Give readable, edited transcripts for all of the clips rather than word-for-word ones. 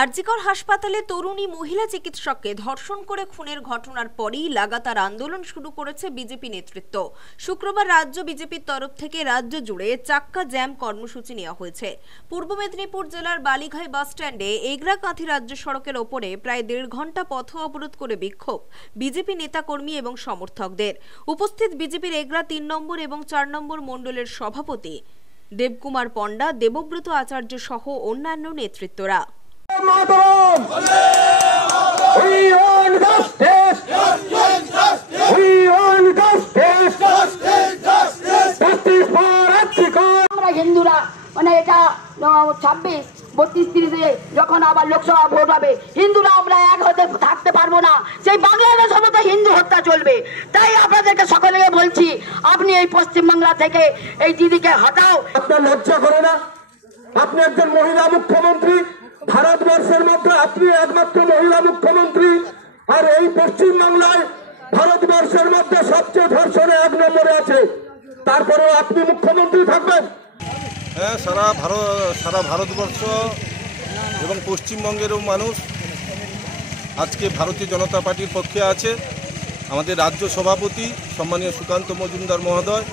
আরজিকর হাসপাতালে তরুণী মহিলা চিকিৎসককে ধর্ষণ করে খুনের ঘটনার পরেই লাগাতার আন্দোলন শুরু করেছে বিজেপি নেতৃত্ব। শুক্রবার রাজ্য বিজেপির তরফ থেকে রাজ্য জুড়ে চাক্কা জ্যাম কর্মসূচি নেওয়া হয়েছে। পূর্ব মেদিনীপুর জেলার বালিঘাই বাস স্ট্যান্ডে এগরা-কাঁথি রাজ্য সড়কের ওপরে প্রায় 1.5 ঘন্টা পথ অবরোধ করে বিক্ষোভ বিজেপি নেতাকর্মী এবং সমর্থকদের। উপস্থিত বিজেপির এগরা 3 নম্বর এবং 4 নম্বর মণ্ডলের সভাপতি দেবকুমার পণ্ডা, দেবব্রত আচার্য সহ অন্যান্য নেতৃত্বরা। হিন্দুরা মানে এটা 26, 32, 30 যখন আবার লোকসভা ভোট হবে, হিন্দুরা আমরা এক হতে থাকতে পারবো না। সেই বাংলাদেশ সমস্ত হিন্দু হত্যা চলবে। তাই আপনাদেরকে সকলকে বলছি, আপনি এই পশ্চিমবাংলা থেকে এই দিদিকে হটাও। আপনার লজ্জা করে না? আপনি একজন মহিলা মুখ্যমন্ত্রী, ভারতবর্ষের মধ্যে আপনি একমাত্র মহিলা মুখ্যমন্ত্রী, আর এই পশ্চিমবাংলায় ভারতবর্ষের মধ্যে সবচেয়ে ধর্ষণে 1 নম্বরে আছে, তারপরেও আপনি মুখ্যমন্ত্রী থাকবেন? হ্যাঁ, সারা ভারতবর্ষ এবং পশ্চিমবঙ্গেরও মানুষ আজকে ভারতীয় জনতা পার্টির পক্ষে আছে। আমাদের রাজ্য সভাপতি সম্মানীয় সুকান্ত মজুমদার মহোদয়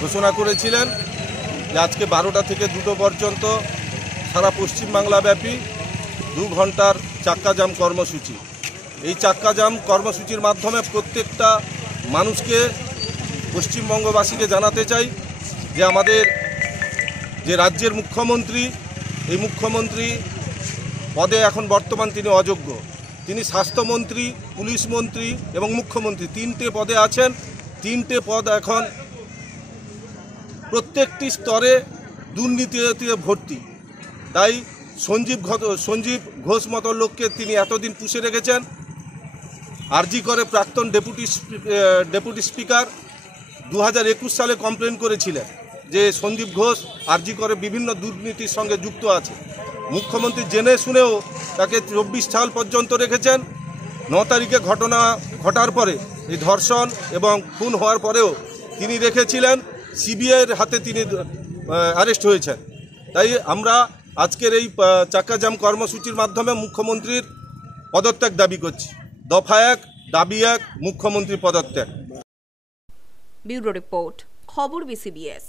ঘোষণা করেছিলেন যে আজকে 12টা থেকে 2টো পর্যন্ত সারা পশ্চিমবাংলা ব্যাপী 2 ঘন্টার চাক্কা জাম কর্মসূচি। এই চাক্কা জাম কর্মসূচির মাধ্যমে প্রত্যেকটা মানুষকে, পশ্চিমবঙ্গবাসীকে জানাতে চাই যে আমাদের যে রাজ্যের মুখ্যমন্ত্রী, এই মুখ্যমন্ত্রী পদে এখন বর্তমান তিনি অযোগ্য। তিনি স্বাস্থ্যমন্ত্রী, পুলিশ মন্ত্রী এবং মুখ্যমন্ত্রী 3টে পদে আছেন। 3টে পদ এখন প্রত্যেকটি স্তরে দুর্নীতিতে ভর্তি। তাই সঞ্জীব ঘোষ মতো লোককে তিনি এতদিন পুষে রেখেছেন। আরজি করে প্রাক্তন ডেপুটি স্পিকার 2021 সালে কমপ্লেন করেছিলেন যে সঞ্জীব ঘোষ আরজি করে বিভিন্ন দুর্নীতির সঙ্গে যুক্ত আছে। মুখ্যমন্ত্রী জেনে শুনেও তাকে 24 সাল পর্যন্ত রেখেছেন। 9 তারিখে ঘটনা ঘটার পরে, এই ধর্ষণ এবং খুন হওয়ার পরেও তিনি রেখেছিলেন। সিবিআইয়ের হাতে তিনি অ্যারেস্ট হয়েছেন। তাই আমরা আজকের এই চাক্কা জাম কর্মসূচির মাধ্যমে মুখ্যমন্ত্রীর পদত্যাগ দাবি করছি। দফা 1, দাবি 1, মুখ্যমন্ত্রী পদত্যাগ। ব্যুরো রিপোর্ট, খবর BCBS।